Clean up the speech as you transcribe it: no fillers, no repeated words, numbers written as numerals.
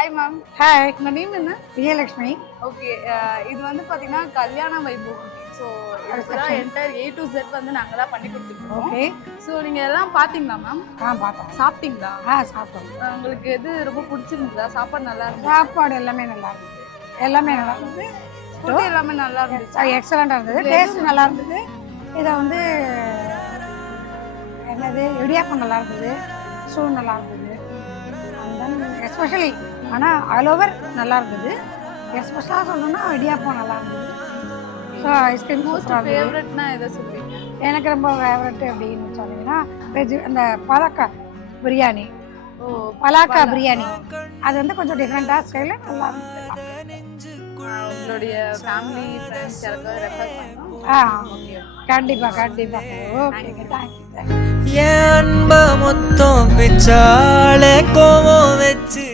Hi ma'am. Hi, உங்கள் name என்ன? Vijayalakshmi. Okay, இது வந்து பார்த்தீங்கன்னா கல்யாண வைபோகம். ஸோ இதுதான் என்டையர் A to Z வந்து நாங்கள் தான் பண்ணி கொடுத்துருக்கோம். ஓகே. ஸோ நீங்கள் எல்லாம் பார்த்தீங்களா மேம்? பார்த்தோம். சாப்பிட்டீங்களா? சாப்பிட்டோம். உங்களுக்கு எது ரொம்ப பிடிச்சிருந்ததா? சாப்பாடு நல்லா இருந்துச்சு? சாப்பாடு எல்லாமே நல்லா இருந்தது. எல்லாமே நல்லா இருந்தது. ஃபுட் எல்லாமே நல்லா இருந்துச்சு. எக்ஸலண்டாக இருந்தது. டேஸ்ட் நல்லா இருந்தது. இதை வந்து என்னது இடியாப்பம் நல்லா இருந்தது, ஷூ நல்லா இருந்தது. அண்ட் தென் எஸ்பெஷலி ஆனால் ஆல் ஓவர் நல்லா இருந்தது. எஸ்பெஷலாக சொல்லணும்னா இடியாப்பம் நல்லா இருந்தது. ஸோ ஐஸ்கிரீம் மோஸ்ட் ஃபேவரட்னா எதை சொல்லுவீங்க? எனக்கு ரொம்ப ஃபேவரட் அப்படின்னு சொன்னீங்கன்னா வெஜ் அந்த பலாக்கா பிரியாணி. பலாக்கா பிரியாணி அது வந்து கொஞ்சம் டிஃப்ரெண்ட்டாக ஸ்டைலில் நல்லா இருந்தது. உங்களுடைய ஃபேமிலி ஃப்ரெண்ட்ஸ் யாருக்காவது ரெஃபர் பண்ணலாம்? கண்டிப்பாக கண்டிப்பாக. Okay, thank you. என் அன்ப மொத்தம் பிச்சாலே கோவம் வச்சு